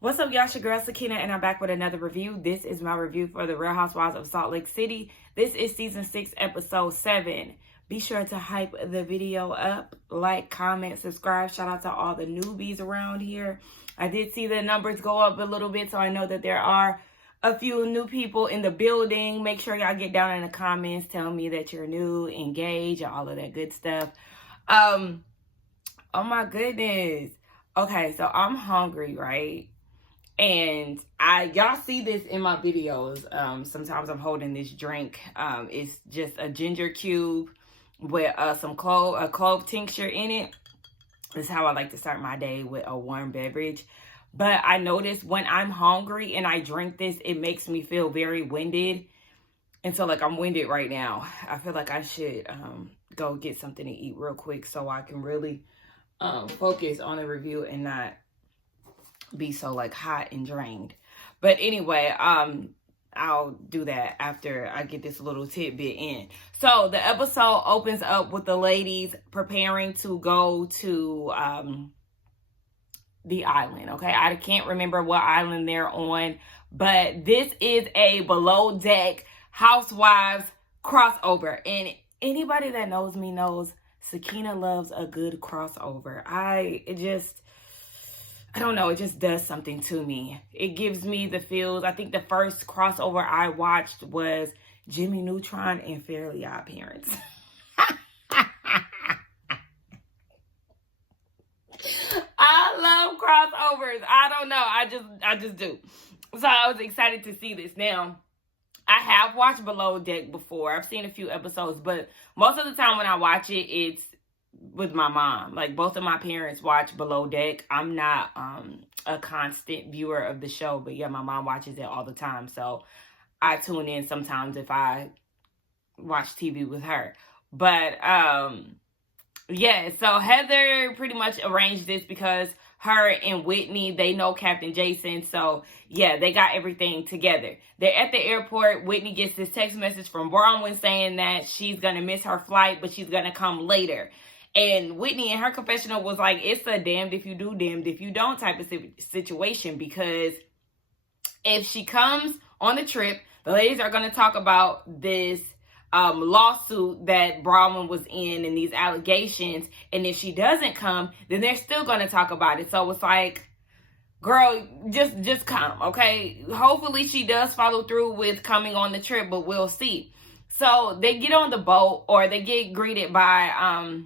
What's up, y'all? It's your girl Sakina, and I'm back with another review. This is my review for The Real Housewives of Salt Lake City. This is season 6, episode 7. Be sure to hype the video up, like, comment, subscribe. Shout out to all the newbies around here. I did see the numbers go up a little bit, so I know that there are a few new people in the building. Make sure y'all get down in the comments. Tell me that you're new, engage, and all of that good stuff. Oh my goodness. Okay, so I'm hungry, right? And y'all see this in my videos. Sometimes I'm holding this drink. It's just a ginger cube with some clove tincture in it. This is how I like to start my day, with a warm beverage. But I notice when I'm hungry and I drink this, it makes me feel very winded. And so, like, I'm winded right now. I feel like I should go get something to eat real quick so I can really focus on the review and not be so like hot and drained. But anyway, I'll do that after I get this little tidbit in. So the episode opens up with the ladies preparing to go to the island. Okay, I can't remember what island they're on, but this is a below deck Housewives crossover, and anybody that knows me knows Sakina loves a good crossover. I don't know, it just does something to me. It gives me the feels. I think the first crossover I watched was Jimmy Neutron and Fairly Odd Parents. I love crossovers. I don't know. I just do. So I was excited to see this. Now, I have watched Below Deck before. I've seen a few episodes, but most of the time when I watch it, it's with my mom. Like, both of my parents watch Below Deck. I'm not a constant viewer of the show, but yeah, my mom watches it all the time. So I tune in sometimes if I watch TV with her. But yeah, so Heather pretty much arranged this because her and Whitney, they know Captain Jason. So yeah, they got everything together. They're at the airport. Whitney gets this text message from Brauwynn saying that she's going to miss her flight, but she's going to come later. And Whitney in her confessional was like, it's a damned if you do, damned if you don't type of situation, because if she comes on the trip, the ladies are going to talk about this lawsuit that Brauwynn was in and these allegations. And if she doesn't come, then they're still going to talk about it. So it's like, girl, just come, okay? Hopefully she does follow through with coming on the trip, but we'll see. So they get on the boat, or they get greeted by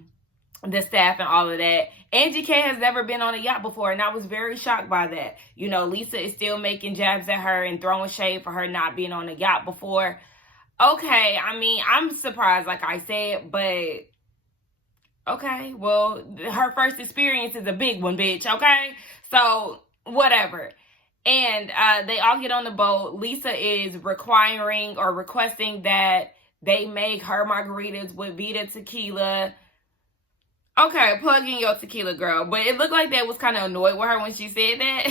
the staff and all of that. Angie K has never been on a yacht before, and I was very shocked by that. You know, Lisa is still making jabs at her and throwing shade for her not being on a yacht before. Okay, I mean, I'm surprised, like I said, but okay, well, her first experience is a big one, bitch, okay? So, whatever. And they all get on the boat. Lisa is requiring or requesting that they make her margaritas with Vita tequila. Okay, plug in your tequila, girl. But it looked like they was kind of annoyed with her when she said that.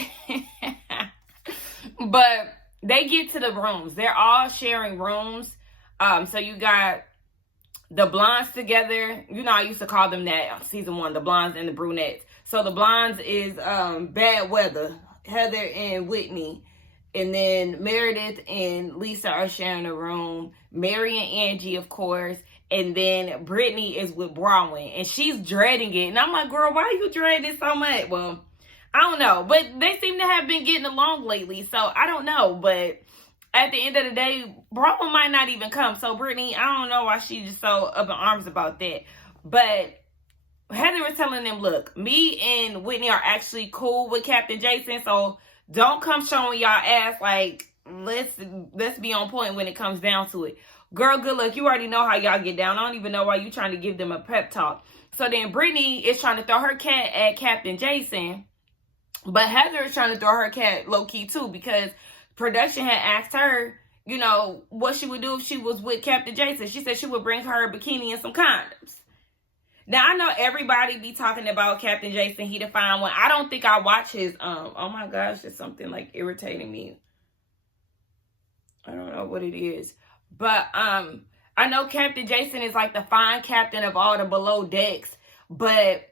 But they get to the rooms. They're all sharing rooms. So you got the blondes together. You know, I used to call them that on season 1, the blondes and the brunettes. So the blondes is Bad Weather, Heather and Whitney. And then Meredith and Lisa are sharing a room. Mary and Angie, of course. And then Brittany is with Brauwynn, and she's dreading it. And I'm like, girl, why are you dreading it so much? Well, I don't know. But they seem to have been getting along lately, so I don't know. But at the end of the day, Brauwynn might not even come. So Brittany, I don't know why she's just so up in arms about that. But Heather was telling them, look, me and Whitney are actually cool with Captain Jason, so don't come showing y'all ass. Like, let's be on point when it comes down to it. Girl, good luck. You already know how y'all get down. I don't even know why you trying to give them a pep talk. So then Brittany is trying to throw her cat at Captain Jason. But Heather is trying to throw her cat low-key too, because production had asked her, you know, what she would do if she was with Captain Jason. She said she would bring her a bikini and some condoms. Now, I know everybody be talking about Captain Jason. He the fine one. I don't think I watch his, oh my gosh, it's something like irritating me. I don't know what it is. But I know Captain Jason is like the fine captain of all the below decks. But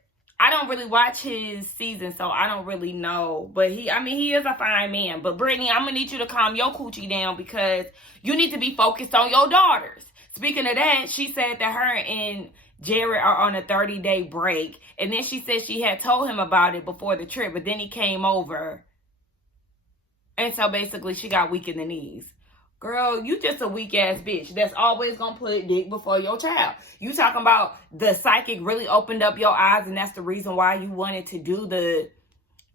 I don't really watch his season, so I don't really know. But he is a fine man. But Brittany, I'm gonna need you to calm your coochie down because you need to be focused on your daughters. Speaking of that, she said that her and Jared are on a 30-day break. And then she said she had told him about it before the trip, but then he came over. And so basically she got weak in the knees. Girl, you just a weak ass bitch that's always gonna put dick before your child. You talking about the psychic really opened up your eyes and that's the reason why you wanted to do the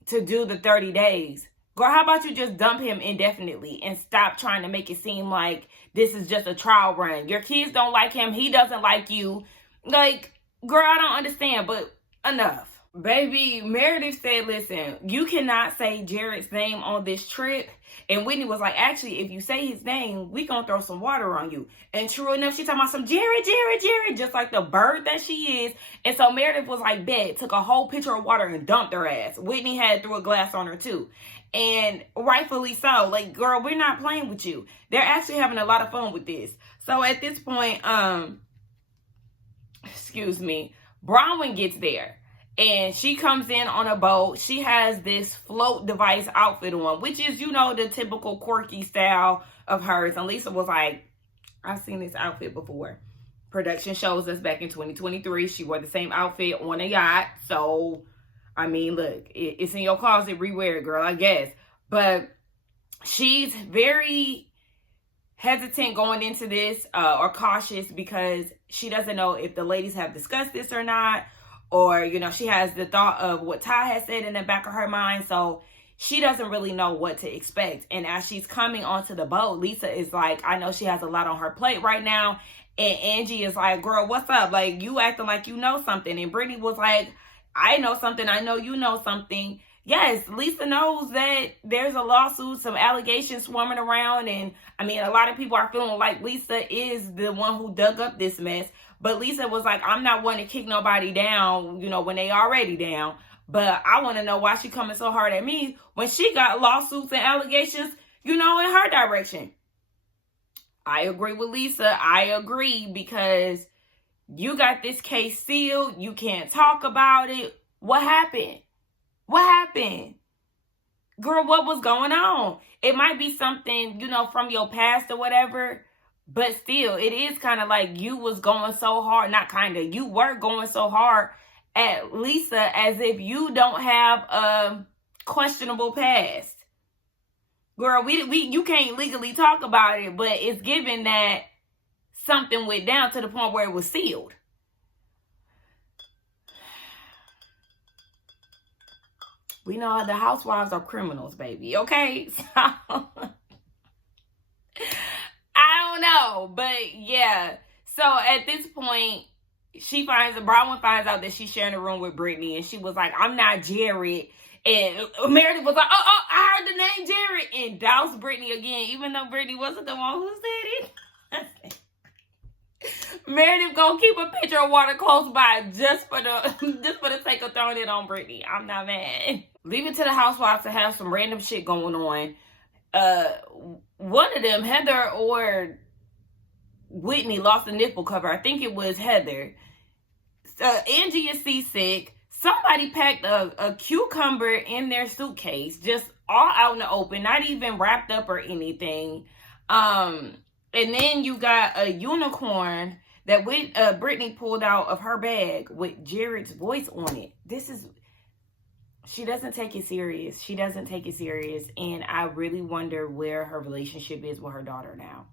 30 days. Girl, how about you just dump him indefinitely and stop trying to make it seem like this is just a trial run. Your kids don't like him. He doesn't like you. Like, girl, I don't understand, but enough. Baby, Meredith said, listen, you cannot say Jared's name on this trip. And Whitney was like, actually, if you say his name, we gonna throw some water on you. And true enough, she talking about some Jared, just like the bird that she is. And so Meredith was like, bet, took a whole pitcher of water and dumped her ass. Whitney had threw a glass on her too. And rightfully so. Like, girl, we're not playing with you. They're actually having a lot of fun with this. So at this point, Brauwynn gets there. And she comes in on a boat. She has this float device outfit on, which is, you know, the typical quirky style of hers. And Lisa was like, I've seen this outfit before. Production shows us back in 2023. She wore the same outfit on a yacht. So, I mean, look, it's in your closet. Rewear it, girl, I guess. But she's very hesitant going into this or cautious because she doesn't know if the ladies have discussed this or not. Or, you know, she has the thought of what Ty has said in the back of her mind. So she doesn't really know what to expect. And as she's coming onto the boat, Lisa is like, I know she has a lot on her plate right now. And Angie is like, girl, what's up? Like, you acting like you know something. And Brittany was like, I know something. I know you know something. Yes, Lisa knows that there's a lawsuit, some allegations swarming around. And, I mean, a lot of people are feeling like Lisa is the one who dug up this mess. But Lisa was like, I'm not one to kick nobody down, you know, when they already down. But I want to know why she coming so hard at me when she got lawsuits and allegations, you know, in her direction. I agree with Lisa. I agree because you got this case sealed. You can't talk about it. What happened? What happened? Girl, what was going on? It might be something, you know, from your past or whatever. But still, it is kind of like you was going so hard. Not kind of. You were going so hard at Lisa as if you don't have a questionable past. Girl, you can't legally talk about it, but it's given that something went down to the point where it was sealed. We know the Housewives are criminals, baby. Okay? So I don't know, but yeah. So at this point, Brauwynn finds out that she's sharing a room with Brittany, and she was like, I'm not Jared. And Meredith was like, oh, I heard the name Jared, and doused Brittany again, even though Brittany wasn't the one who said it. Meredith gonna keep a pitcher of water close by just for the sake of throwing it on Brittany. I'm not mad. Leave it to the Housewives to have some random shit going on. One of them, Heather or Whitney, lost a nipple cover. I think it was Heather. Angie is seasick. Somebody packed a cucumber in their suitcase, just all out in the open, not even wrapped up or anything. And then you got a unicorn that Brittany pulled out of her bag with Jared's voice on it. She doesn't take it serious. She doesn't take it serious. And I really wonder where her relationship is with her daughter now.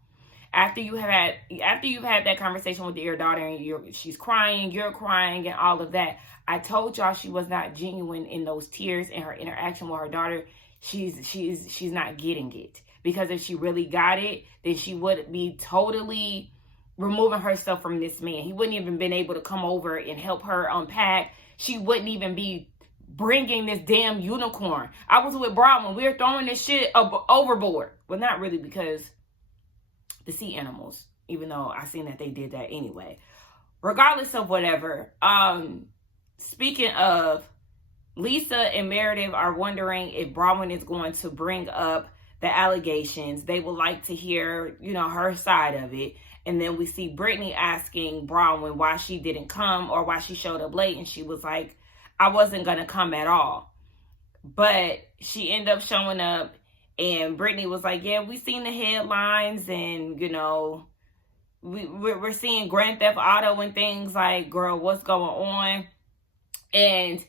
After you've had that conversation with your daughter and she's crying, you're crying and all of that. I told y'all she was not genuine in those tears and her interaction with her daughter. She's not getting it. Because if she really got it, then she would be totally removing herself from this man. He wouldn't even been able to come over and help her unpack. She wouldn't even be bringing this damn unicorn. I was with Brauwynn. We were throwing this shit overboard. Well, not really, because the sea animals, even though I seen that they did that anyway. Regardless of whatever, speaking of, Lisa and Meredith are wondering if Brauwynn is going to bring up the allegations. They would like to hear, you know, her side of it. And then we see Brittany asking Brauwynn why she didn't come or why she showed up late. And she was like, I wasn't going to come at all. But she ended up showing up, and Brittany was like, yeah, we seen the headlines, and, you know, we're seeing Grand Theft Auto and things. Like, girl, what's going on? And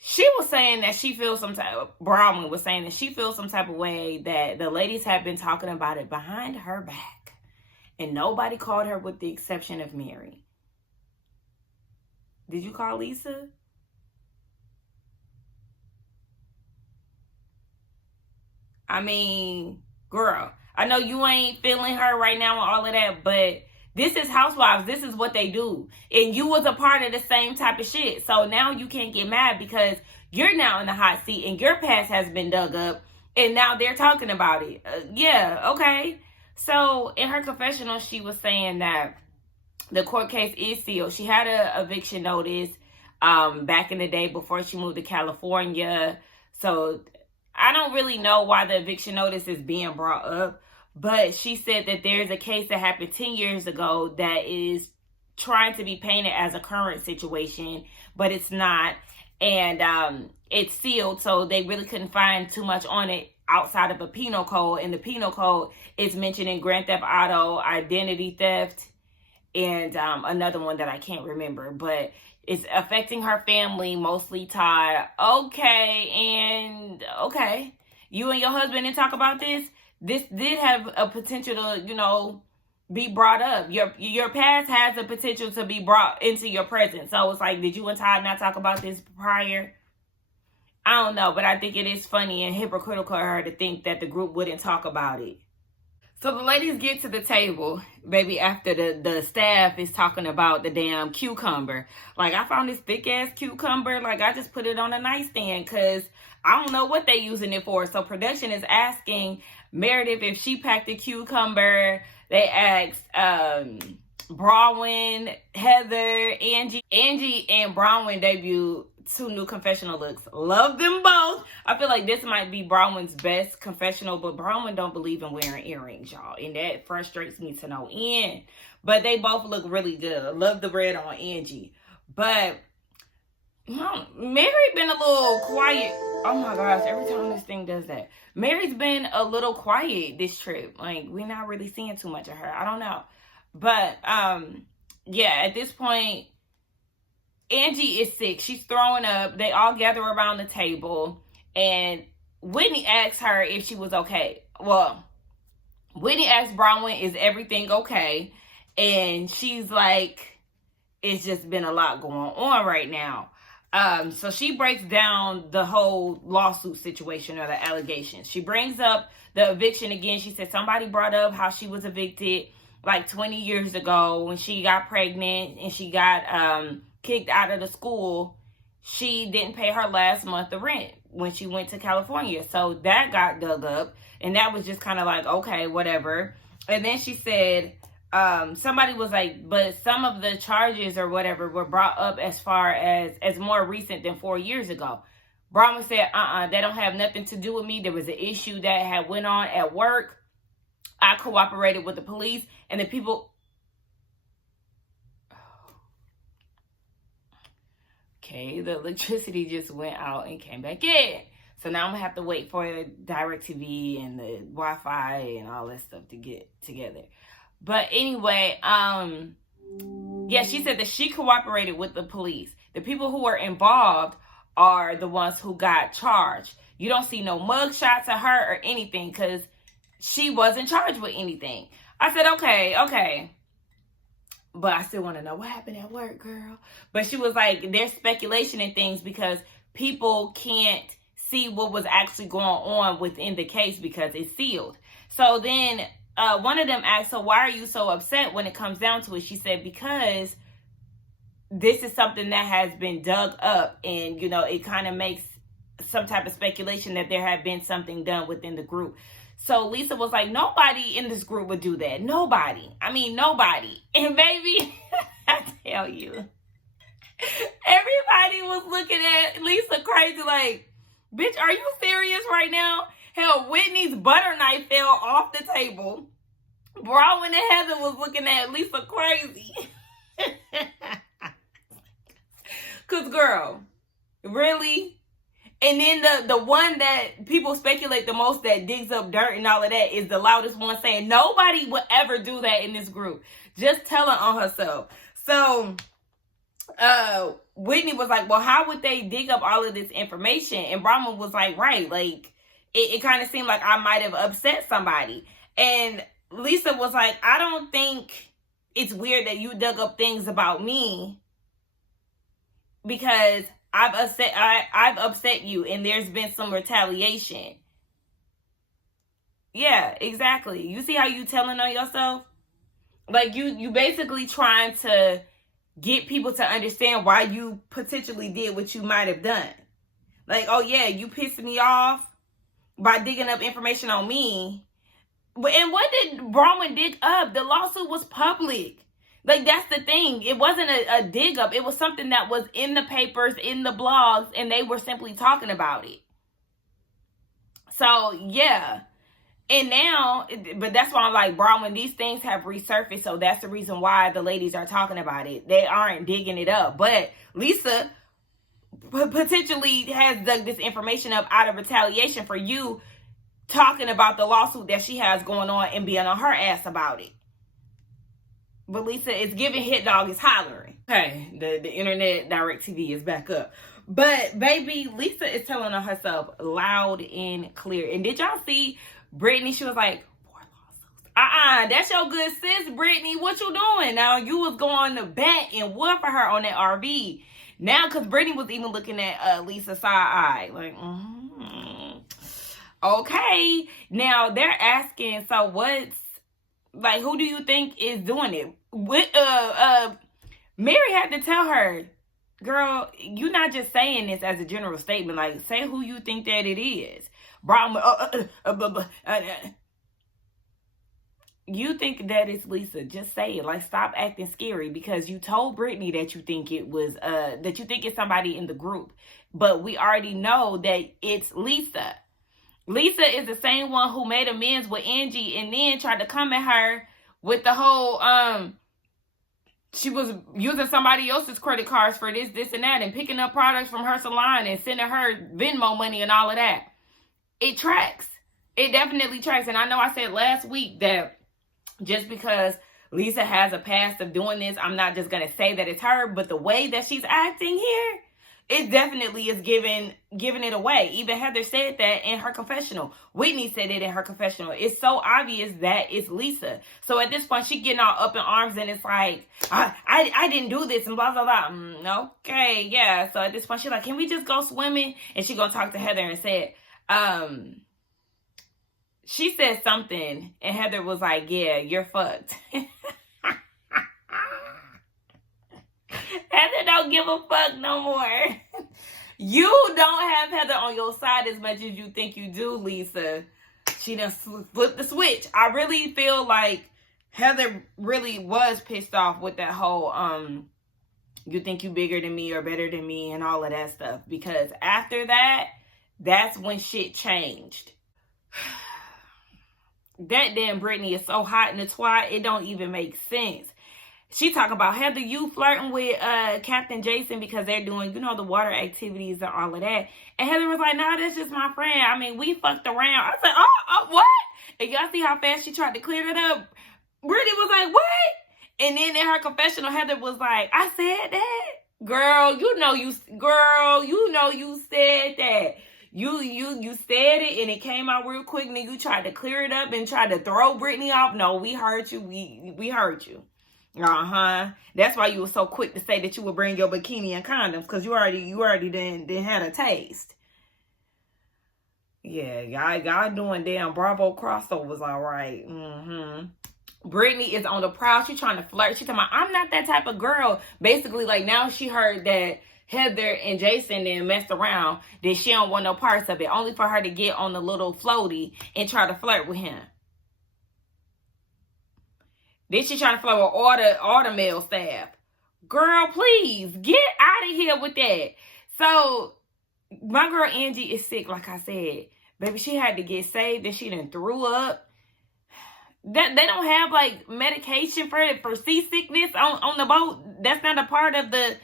she was saying that she feels some type of, Brauwynn was saying that she feels some type of way that the ladies have been talking about it behind her back. And nobody called her with the exception of Mary. Did you call Lisa? I mean, girl, I know you ain't feeling her right now and all of that, but this is Housewives. This is what they do. And you was a part of the same type of shit. So now you can't get mad because you're now in the hot seat and your past has been dug up. And now they're talking about it. Yeah, okay. So in her confessional, she was saying that the court case is sealed. She had a eviction notice back in the day before she moved to California. So I don't really know why the eviction notice is being brought up, but she said that there's a case that happened 10 years ago that is trying to be painted as a current situation, but it's not. And it's sealed, so they really couldn't find too much on it outside of a penal code. And the penal code is mentioning Grand Theft Auto, identity theft, and another one that I can't remember. But it's affecting her family, mostly Todd. Okay, you and your husband didn't talk about this? This did have a potential to, you know, be brought up. Your past has a potential to be brought into your present. So it's like, did you and Todd not talk about this prior? I don't know, but I think it is funny and hypocritical of her to think that the group wouldn't talk about it. So the ladies get to the table, baby, after the staff is talking about the damn cucumber. Like, I found this thick-ass cucumber. Like, I just put it on a nightstand because I don't know what they using it for. So production is asking Meredith if she packed a cucumber. They asked Brauwynn, Heather, Angie. Angie and Brauwynn debuted 2 new confessional looks. Love them both. I feel like this might be Brauwynn's best confessional, but Brauwynn don't believe in wearing earrings, y'all, and that frustrates me to no end. But they both look really good. Love the red on Angie. But Mary been a little quiet. Oh my gosh, every time this thing does that. Mary's been a little quiet this trip. Like, we're not really seeing too much of her. I don't know. But yeah, at this point, Angie is sick. She's throwing up. They all gather around the table. And Whitney asks her if she was okay. Well, Whitney asks Brauwynn, is everything okay? And she's like, it's just been a lot going on right now. So she breaks down the whole lawsuit situation or the allegations. She brings up the eviction again. She said somebody brought up how she was evicted like 20 years ago when she got pregnant and she got kicked out of the school. She didn't pay her last month of rent when she went to California. So that got dug up. And that was just kind of like, okay, whatever. And then she said, somebody was like, but some of the charges or whatever were brought up as far as more recent than 4 years ago. Brauwynn said, they don't have nothing to do with me. There was an issue that had went on at work. I cooperated with the police and the people. Okay, the electricity just went out and came back in. So now I'm going to have to wait for DirecTV and the Wi-Fi and all that stuff to get together. But anyway, yeah, she said that she cooperated with the police. The people who were involved are the ones who got charged. You don't see no mug shots of her or anything because she wasn't charged with anything. I said, okay. But I still want to know what happened at work, girl. But she was like, there's speculation and things because people can't see what was actually going on within the case because it's sealed. So then one of them asked, so why are you so upset when it comes down to it? She said, because this is something that has been dug up and, you know, it kind of makes some type of speculation that there had been something done within the group. So Lisa was like, nobody in this group would do that. Nobody. I mean, nobody. And baby, I tell you, everybody was looking at Lisa crazy like, bitch, are you serious right now? Hell, Whitney's butter knife fell off the table. Brauwynn and Heather was looking at Lisa crazy. Because, girl, Really? And then the one that people speculate the most that digs up dirt and all of that is the loudest one, saying nobody would ever do that in this group. Just telling on herself. So Whitney was like, well, how would they dig up all of this information? And Brauwynn was like, right, like it kind of seemed like I might have upset somebody. And Lisa was like, I don't think it's weird that you dug up things about me because I've upset you and there's been some retaliation. Yeah, exactly. You see how you telling on yourself? Like you basically trying to get people to understand why you potentially did what you might have done. Like, oh yeah, you pissed me off by digging up information on me. And what did Brauwynn dig up? The lawsuit was public. Like, that's the thing. It wasn't a dig up. It was something that was in the papers, in the blogs, and they were simply talking about it. So, yeah. And now, but that's why I'm like, Brauwynn, these things have resurfaced, so that's the reason why the ladies are talking about it. They aren't digging it up. But Lisa potentially has dug this information up out of retaliation for you talking about the lawsuit that she has going on and being on her ass about it. But Lisa is giving hit dog is hollering. Okay, the internet direct TV is back up. But baby, Lisa is telling on herself loud and clear. And did y'all see Brittany? She was like, 4 lawsuits. That's your good sis, Brittany. What you doing? Now you was going to bat and whoop for her on that RV. Now, because Brittany was even looking at Lisa's side eye. Like, okay. Now they're asking, so what's, like, who do you think is doing it? Mary had to tell her, girl, you're not just saying this as a general statement. Like, say who you think that it is. You think that it's Lisa. Just say it. Like, stop acting scary because you told Brittany that you think it was, that you think it's somebody in the group. But we already know that it's Lisa. Lisa is the same one who made amends with Angie and then tried to come at her with the whole, she was using somebody else's credit cards for this, and that, and picking up products from her salon and sending her Venmo money and all of that. It tracks. It definitely tracks. And I know I said last week that just because Lisa has a past of doing this, I'm not just going to say that it's her, but the way that she's acting here, it definitely is giving it away. Even Heather said that in her confessional. Whitney said it in her confessional. It's so obvious that it's Lisa. So at this point, she getting all up in arms and it's like, I didn't do this and blah, blah, blah. Okay, yeah. So at this point, she's like, can we just go swimming? And she gonna talk to Heather and said, she said something and Heather was like, yeah, you're fucked. Heather don't give a fuck no more. You don't have Heather on your side as much as you think you do, Lisa. She done flipped the switch. I really feel like Heather really was pissed off with that whole, you think you bigger than me or better than me and all of that stuff. Because after that, that's when shit changed. That damn Brittany is so hot in the twat, it don't even make sense. She talking about, Heather, you flirting with Captain Jason because they're doing, the water activities and all of that. And Heather was like, nah, that's just my friend. I mean, we fucked around. I said, oh, what? And y'all see how fast she tried to clear it up? Brittany was like, what? And then in her confessional, Heather was like, I said that? Girl, you said that. You said it and it came out real quick and then you tried to clear it up and tried to throw Brittany off. No, we heard you. We heard you. That's why you were so quick to say that you would bring your bikini and condoms because you already didn't had a taste. Yeah, y'all doing damn Bravo crossovers, all right. Brittany is on the prowl. She trying to flirt. She talking about, I'm not that type of girl. Basically, like now she heard that Heather and Jason then messed around. That she don't want no parts of it. Only for her to get on the little floaty and try to flirt with him. Then she trying to flirt with all the male staff. Girl, please, get out of here with that. So, my girl Angie is sick, like I said. Baby, she had to get saved and she done threw up. They don't have, like, medication for seasickness on the boat. That's not a part of the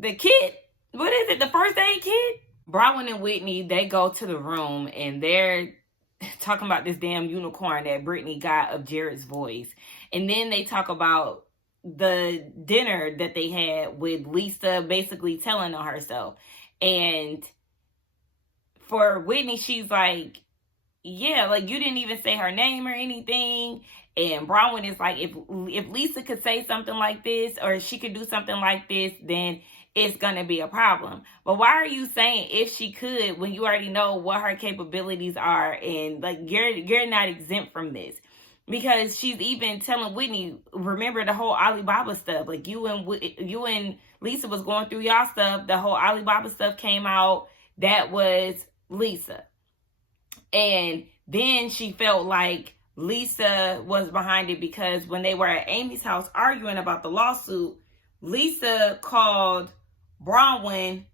the kid, what is it, the first aid kit? Brauwynn and Whitney, they go to the room and they're talking about this damn unicorn that Brittany got of Jared's voice. And then they talk about the dinner that they had with Lisa basically telling on herself. And for Whitney, she's like, yeah, like, you didn't even say her name or anything. And Brauwynn is like, if Lisa could say something like this, or she could do something like this, then it's going to be a problem. But why are you saying if she could when you already know what her capabilities are? And like, you're not exempt from this. Because she's even telling Whitney, remember the whole Alibaba stuff. Like, you and Lisa was going through y'all stuff. The whole Alibaba stuff came out. That was Lisa. And then she felt like Lisa was behind it because when they were at Amy's house arguing about the lawsuit, Lisa called Brauwynn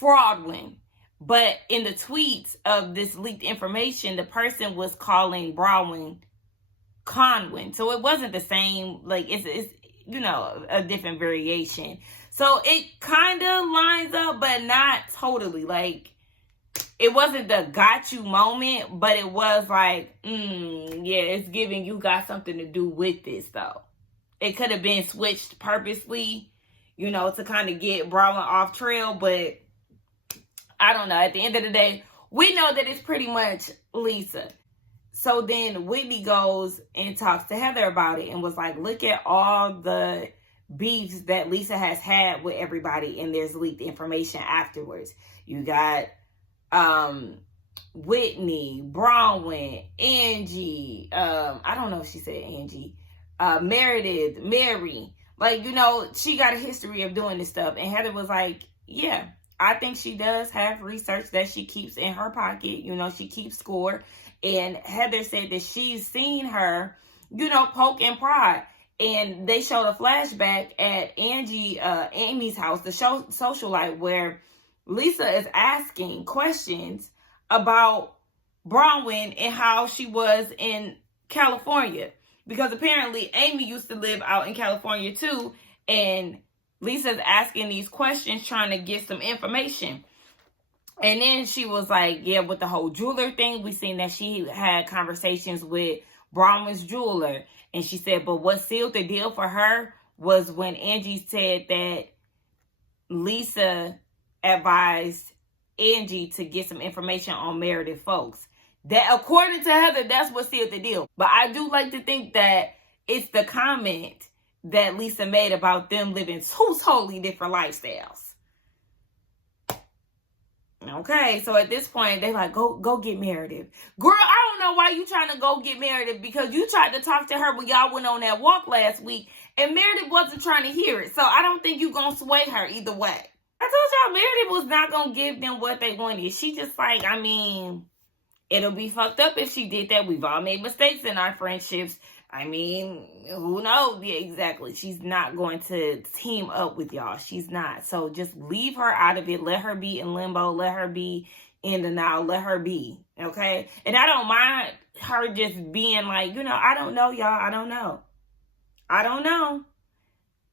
Fraudwynn. But in the tweets of this leaked information, the person was calling Brauwynn Conwyn. So it wasn't the same, like, it's you know, a different variation. So it kind of lines up, but not totally. Like, it wasn't the got you moment, but it was like, yeah, it's giving you got something to do with this, though. It could have been switched purposely, you know, to kind of get Brauwynn off trail, but I don't know. At the end of the day, we know that it's pretty much Lisa. So then Whitney goes and talks to Heather about it and was like, look at all the beefs that Lisa has had with everybody, and there's leaked information afterwards. You got Whitney, Brauwynn, Angie, I don't know if she said Angie, Meredith, Mary. Like, you know, she got a history of doing this stuff. And Heather was like, yeah, I think she does have research that she keeps in her pocket. You know, she keeps score. And Heather said that she's seen her, you know, poke and prod. And they showed a flashback at Amy's house, the socialite, where Lisa is asking questions about Brauwynn and how she was in California. Because apparently Amy used to live out in California too. And Lisa's asking these questions, trying to get some information. And then she was like, yeah, with the whole jeweler thing, we seen that she had conversations with Brauwynn's jeweler. And she said, but what sealed the deal for her was when Angie said that Lisa advised Angie to get some information on Meredith folks. That, according to Heather, that's what sealed the deal. But I do like to think that it's the comment that Lisa made about them living two totally different lifestyles. Okay, so at this point, they like, go get Meredith. Girl, I don't know why you trying to go get Meredith, because you tried to talk to her when y'all went on that walk last week, and Meredith wasn't trying to hear it. So I don't think you're going to sway her either way. I told y'all Meredith was not going to give them what they wanted. She just like, I mean, it'll be fucked up if she did that. We've all made mistakes in our friendships. I mean, who knows? Yeah, exactly. She's not going to team up with y'all. She's not. So just leave her out of it. Let her be in limbo. Let her be in the now. Let her be. Okay? And I don't mind her just being like, you know, I don't know, y'all. I don't know. I don't know.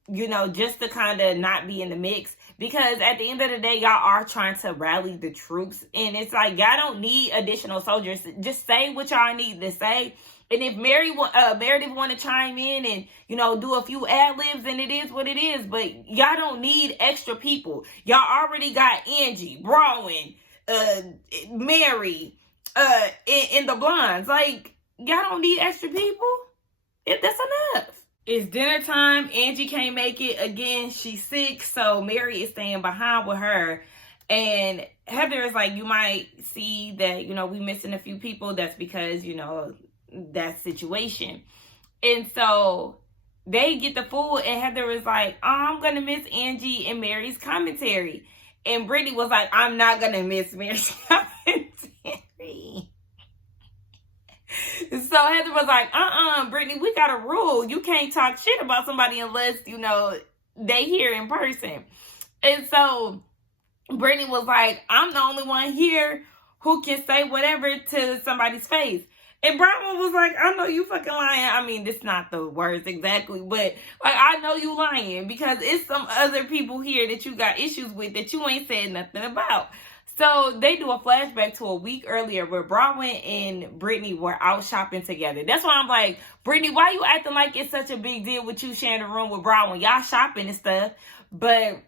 You know, just to kind of not be in the mix. Because at the end of the day, y'all are trying to rally the troops. And it's like, y'all don't need additional soldiers. Just say what y'all need to say. And if Meredith want to chime in and, you know, do a few ad-libs, then it is what it is. But y'all don't need extra people. Y'all already got Angie, Brauwynn, Mary, in the blondes. Like, y'all don't need extra people. That's enough. It's dinner time. Angie can't make it again. She's sick, so Mary is staying behind with her. And Heather is like, you might see that, you know, we missing a few people. That's because, you know, that situation. And so they get the food, and Heather is like, oh, I'm gonna miss Angie and Mary's commentary. And Brittany was like, I'm not gonna miss Mary's commentary. So Heather was like, Brittany, we got a rule. You can't talk shit about somebody unless, you know, they here in person. And so Brittany was like, I'm the only one here who can say whatever to somebody's face. And Brauwynn was like, I know you fucking lying. I mean, this not the words exactly, but like, I know you lying because it's some other people here that you got issues with that you ain't said nothing about. So they do a flashback to a week earlier where Brauwynn and Brittany were out shopping together. That's why I'm like, Brittany, why you acting like it's such a big deal with you sharing a room with Brauwynn? Y'all shopping and stuff. But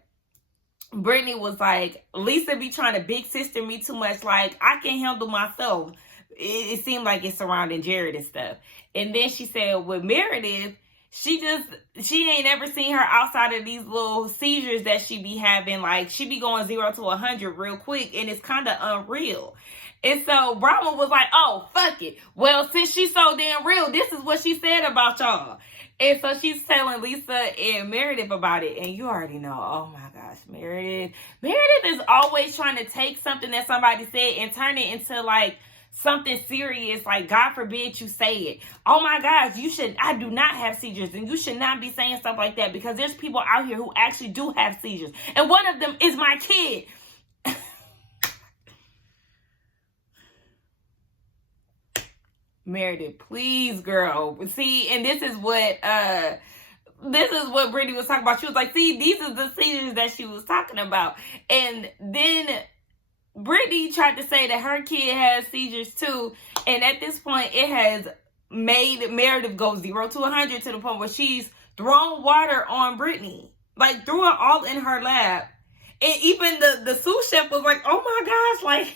Brittany was like, Lisa be trying to big sister me too much. Like, I can handle myself. It seemed like it's surrounding Jared and stuff. And then she said with Meredith, she ain't ever seen her outside of these little seizures that she be having. Like, she be going 0 to 100 real quick, and it's kind of unreal. And so Brauwynn was like, oh, fuck it. Well, since she's so damn real, this is what she said about y'all. And so she's telling Lisa and Meredith about it. And you already know, oh my gosh, Meredith. Meredith is always trying to take something that somebody said and turn it into like something serious, like God forbid you say it. Oh my gosh, I do not have seizures, and you should not be saying stuff like that because there's people out here who actually do have seizures. And one of them is my kid. Meredith, please, girl. See, and this is what Brittany was talking about. She was like, see, these are the seizures that she was talking about. And then Brittany tried to say that her kid has seizures too. And at this point, it has made Meredith go 0 to 100 to the point where she's thrown water on Brittany. Like, threw it all in her lap. And even the sous chef was like, oh my gosh, like...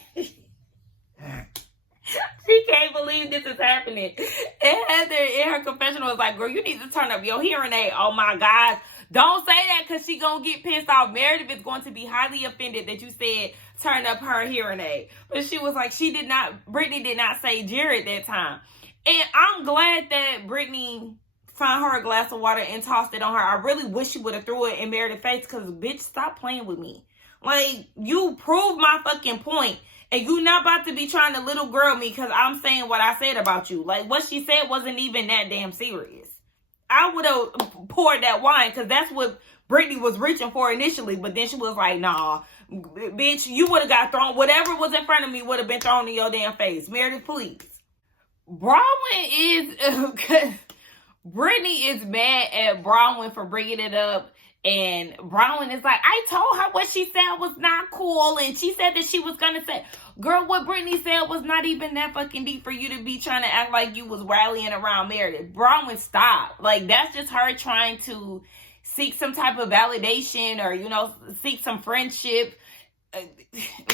She can't believe this is happening. And Heather in her confessional was like, girl, you need to turn up your hearing aid. Oh my gosh. Don't say that because she gonna get pissed off. Meredith is going to be highly offended that you said turn up her hearing aid. But she was like, Brittany did not say Jared that time. And I'm glad that Brittany found her a glass of water and tossed it on her. I really wish she would have threw it in Meredith's face because, bitch, stop playing with me. Like, you proved my fucking point. And you not about to be trying to little girl me because I'm saying what I said about you. Like, what she said wasn't even that damn serious. I would have poured that wine because that's what Brittany was reaching for initially. But then she was like, nah, bitch, you would have got thrown. Whatever was in front of me would have been thrown in your damn face. Meredith, please. Brauwynn is... Brittany is mad at Brauwynn for bringing it up. And Brauwynn is like, I told her what she said was not cool. And she said that she was going to say, girl, what Brittany said was not even that fucking deep for you to be trying to act like you was rallying around Meredith. Brauwynn, stop. Like, that's just her trying to seek some type of validation or, seek some friendship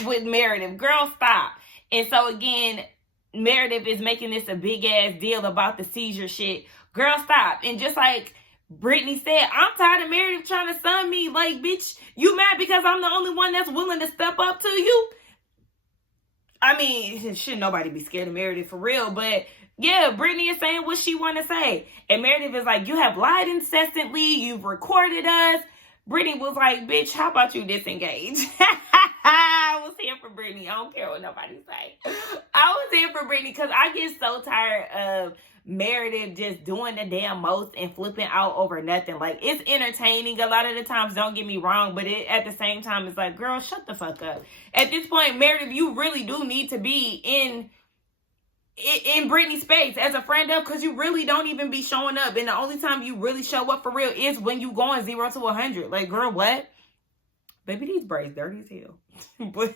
with Meredith. Girl, stop. And so, again, Meredith is making this a big-ass deal about the seizure shit. Girl, stop. And just like Brittany said, I'm tired of Meredith trying to son me. Like, bitch, you mad because I'm the only one that's willing to step up to you? I mean, shouldn't nobody be scared of Meredith for real, but yeah, Brittany is saying what she want to say. And Meredith is like, you have lied incessantly, you've recorded us. Brittany was like, bitch, how about you disengage? I was here for Brittany. I don't care what nobody say. I was here for Brittany because I get so tired of Meredith just doing the damn most and flipping out over nothing. Like, it's entertaining a lot of the times, don't get me wrong, but at the same time, it's like, girl, shut the fuck up. At this point, Meredith, you really do need to be in Brittany's space as a friend of, because you really don't even be showing up. And the only time you really show up for real is when you going 0 to 100. Like, girl, what? Baby, these braids dirty as hell. But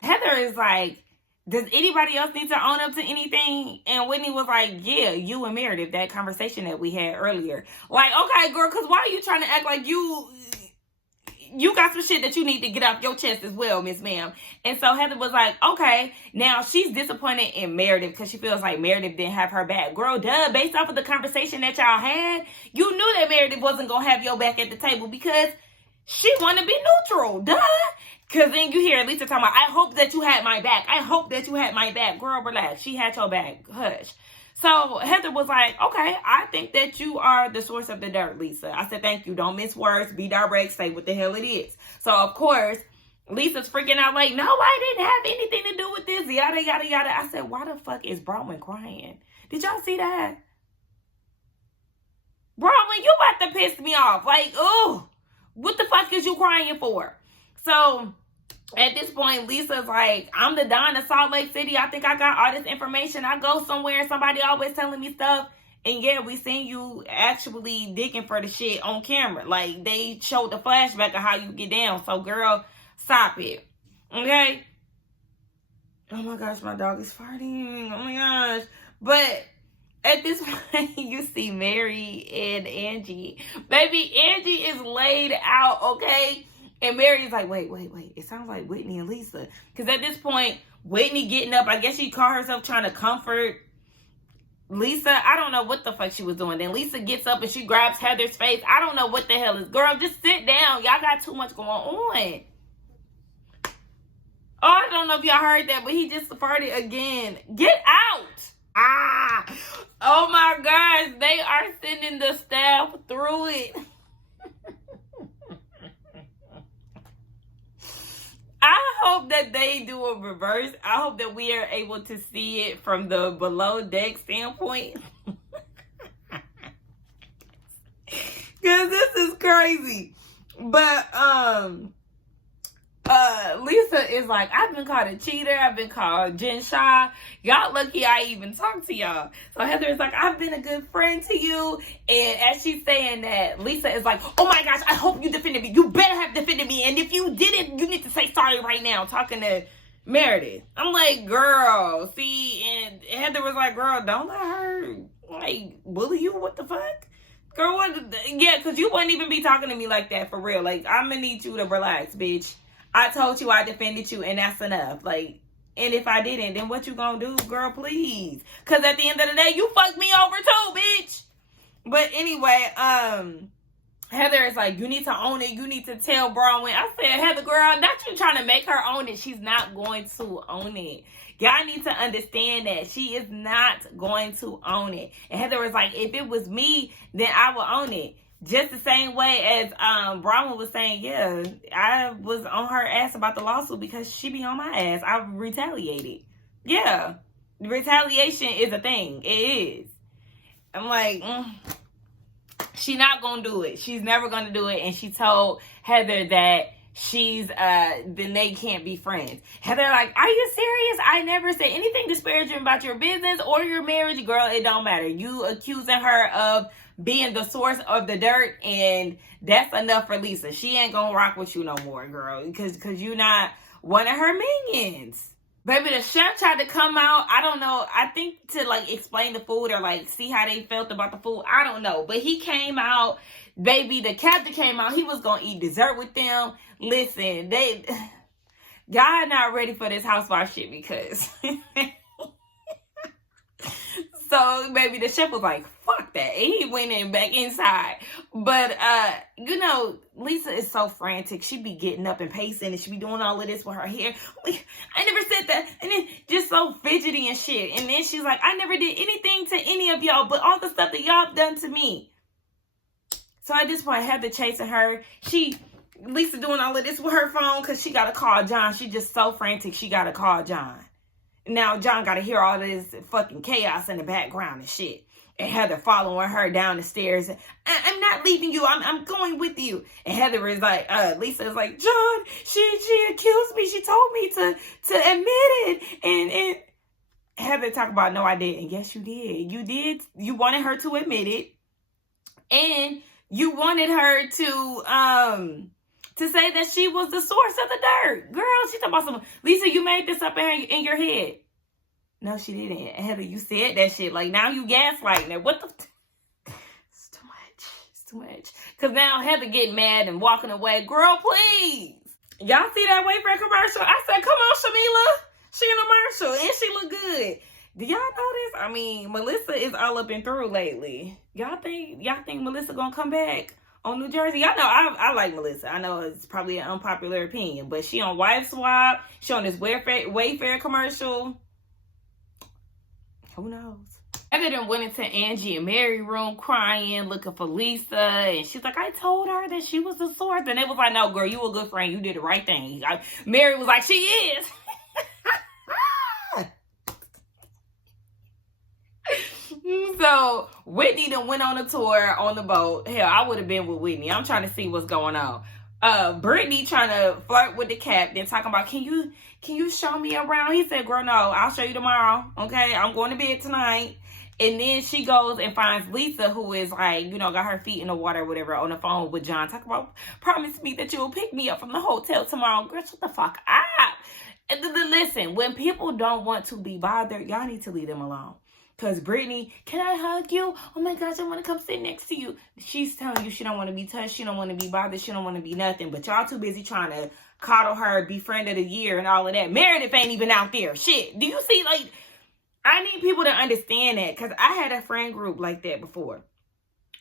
Heather is like, does anybody else need to own up to anything? And Whitney was like, yeah, you and Meredith, that conversation that we had earlier. Like, okay, girl, because why are you trying to act like you got some shit that you need to get off your chest as well, Miss Ma'am? And so Heather was like, okay, now she's disappointed in Meredith because she feels like Meredith didn't have her back. Girl, duh, based off of the conversation that y'all had, you knew that Meredith wasn't going to have your back at the table because she want to be neutral, duh. Because then you hear Lisa talking about, I hope that you had my back. I hope that you had my back. Girl, relax. She had your back. Hush. So Heather was like, okay, I think that you are the source of the dirt, Lisa. I said, thank you. Don't miss words. Be direct. Say what the hell it is. So, of course, Lisa's freaking out like, no, I didn't have anything to do with this. Yada, yada, yada. I said, why the fuck is Brauwynn crying? Did y'all see that? Brauwynn, you about to piss me off. Like, oh, what the fuck is you crying for? So At this point, Lisa's like, I'm the Don of Salt Lake City. I think I got all this information. I go somewhere and somebody always telling me stuff. And yeah, we seen you actually digging for the shit on camera. Like, they showed the flashback of how you get down. So, girl, stop it. Okay? Oh my gosh, my dog is farting. Oh my gosh. But at this point, you see Mary and Angie. Baby, Angie is laid out, okay? And Mary's like, wait. It sounds like Whitney and Lisa. Because at this point, Whitney getting up, I guess she called herself trying to comfort Lisa. I don't know what the fuck she was doing. Then Lisa gets up and she grabs Heather's face. I don't know what the hell is. Girl, just sit down. Y'all got too much going on. Oh, I don't know if y'all heard that, but he just farted again. Get out. Oh my gosh. They are sending the staff through it. I hope that they do a reverse. I hope that we are able to see it from the below deck standpoint. Because this is crazy. But, Lisa is like, I've been called a cheater. I've been called Jen Shaw. Y'all lucky I even talked to y'all. So Heather is like, I've been a good friend to you. And as she's saying that, Lisa is like, oh my gosh, I hope you defended me. You better have defended me. And if you didn't, you need to say sorry right now. Talking to Meredith. I'm like, girl, see, and Heather was like, girl, don't let her, like, bully you. What the fuck? Girl, what? Yeah, because you wouldn't even be talking to me like that for real. Like, I'm going to need you to relax, bitch. I told you I defended you, and that's enough. Like, and if I didn't, then what you gonna do, girl, please? Because at the end of the day, you fucked me over too, bitch. But anyway, Heather is like, you need to own it. You need to tell Brauwynn. I said, Heather, girl, not you trying to make her own it. She's not going to own it. Y'all need to understand that. She is not going to own it. And Heather was like, if it was me, then I would own it. Just the same way as Brauwynn was saying, yeah, I was on her ass about the lawsuit because she be on my ass. I retaliated. Yeah, retaliation is a thing. It is. I'm like, she's not going to do it. She's never going to do it. And she told Heather that then they can't be friends. Heather like, are you serious? I never said anything disparaging about your business or your marriage. Girl, it don't matter. You accusing her of being the source of the dirt, and that's enough for Lisa. She ain't gonna rock with you no more, girl, because you not one of her minions. Baby, the chef tried to come out, I don't know, I think to like explain the food or like see how they felt about the food. I don't know, but he came out, baby, the captain came out. He was gonna eat dessert with them. Listen, y'all not ready for this housewife shit because so, baby, the chef was like, fuck that. And he went in back inside. But, Lisa is so frantic. She be getting up and pacing, and she be doing all of this with her hair. Like, I never said that. And then just so fidgety and shit. And then she's like, I never did anything to any of y'all, but all the stuff that y'all done to me. So, at this point, Heather chasing her. Lisa doing all of this with her phone because she got to call John. She just so frantic, she got to call John. Now, John got to hear all this fucking chaos in the background and shit. And Heather following her down the stairs. I'm not leaving you. I'm going with you. And Heather is like, Lisa is like, John, she accused me. She told me to admit it. And Heather talk about, no, I didn't. Yes, you did. You did. You wanted her to admit it. And you wanted her to say that she was the source of the dirt. Girl, she talking about some, Lisa, you made this up in your head. No, she didn't. Heather, you said that shit. Like, now you gaslighting her. What the? It's too much. It's too much. Because now Heather getting mad and walking away. Girl, please. Y'all see that Wayfair commercial? I said, come on, Shamila. She in a commercial and she look good. Do y'all know this? I mean, Melissa is all up and through lately. Y'all think Melissa gonna come back on New Jersey? Y'all know I like Melissa. I know it's probably an unpopular opinion, but she on Wife Swap. She on this Wayfair commercial. Who knows? Heather then went into Angie and Mary room crying, looking for Lisa. And she's like, I told her that she was the source. And they was like, no, girl, you a good friend. You did the right thing. Mary was like, she is. So Whitney then went on a tour on the boat. Hell, I would have been with Whitney. I'm trying to see what's going on. Brittany trying to flirt with the captain, talking about, can you show me around? He said, girl, no, I'll show you tomorrow. Okay, I'm going to bed tonight. And then she goes and finds Lisa, who is like, got her feet in the water or whatever, on the phone with John, talking about, promise me that you'll pick me up from the hotel tomorrow. Girl, shut the fuck up. And listen, when people don't want to be bothered, y'all need to leave them alone. Because Brittany, can I hug you? Oh my gosh, I want to come sit next to you. She's telling you she don't want to be touched. She don't want to be bothered. She don't want to be nothing. But y'all too busy trying to coddle her, be friend of the year and all of that. Meredith ain't even out there. Shit. Do you see, like, I need people to understand that. Because I had a friend group like that before.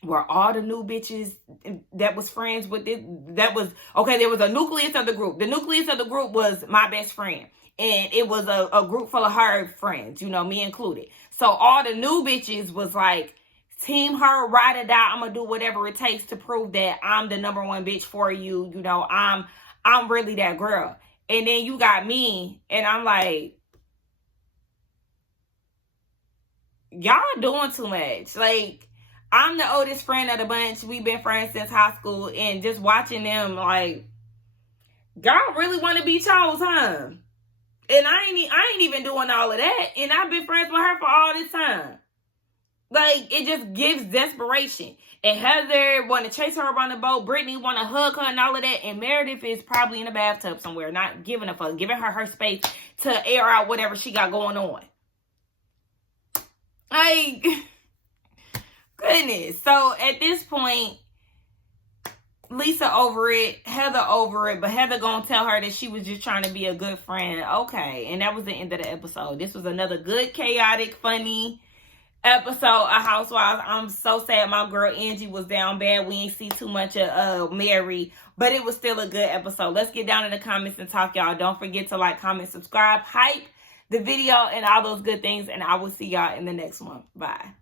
Where all the new bitches that was friends with it, there was a nucleus of the group. The nucleus of the group was my best friend. And it was a group full of her friends, me included. So all the new bitches was like, team her, ride or die. I'm going to do whatever it takes to prove that I'm the number one bitch for you. I'm really that girl. And then you got me, and I'm like, y'all doing too much. Like, I'm the oldest friend of the bunch. We've been friends since high school, and just watching them, like, y'all really want to be chose, huh? And I ain't even doing all of that. And I've been friends with her for all this time. Like, it just gives desperation. And Heather want to chase her around the boat. Brittany want to hug her and all of that. And Meredith is probably in a bathtub somewhere, not giving a fuck, giving her space to air out whatever she got going on. Like, goodness. So at this point, Lisa over it, Heather over it, but Heather gonna tell her that she was just trying to be a good friend. Okay, and that was the end of the episode. This was another good, chaotic, funny episode of Housewives. I'm so sad my girl Angie was down bad. We ain't see too much of Mary, but it was still a good episode. Let's get down in the comments and talk, y'all. Don't forget to like, comment, subscribe, hype the video, and all those good things, and I will see y'all in the next one. Bye.